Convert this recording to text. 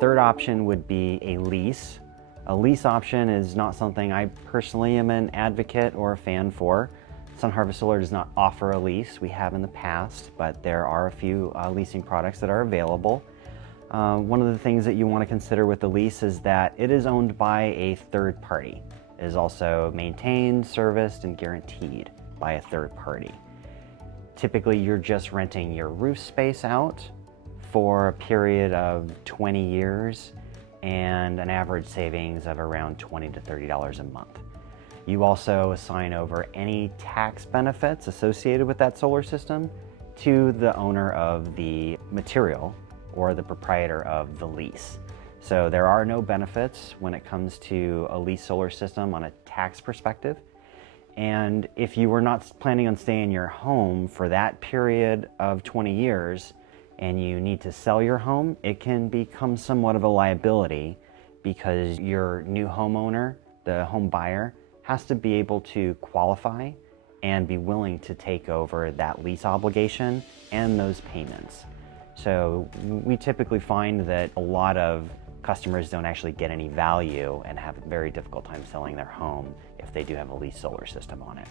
third option would be a lease. A lease option is not something I personally am an advocate or a fan for. Sun Harvest Solar does not offer a lease. We have in the past, but there are a few leasing products that are available. One of the things that you want to consider with the lease is that it is owned by a third party. It is also maintained, serviced, and guaranteed by a third party. Typically, you're just renting your roof space out for a period of 20 years and an average savings of around $20 to $30 a month. You also assign over any tax benefits associated with that solar system to the owner of the material or the proprietor of the lease. So there are no benefits when it comes to a lease solar system on a tax perspective. And if you were not planning on staying in your home for that period of 20 years, and you need to sell your home, it can become somewhat of a liability because your new homeowner, the home buyer, has to be able to qualify and be willing to take over that lease obligation and those payments. So we typically find that a lot of customers don't actually get any value and have a very difficult time selling their home if they do have a lease solar system on it.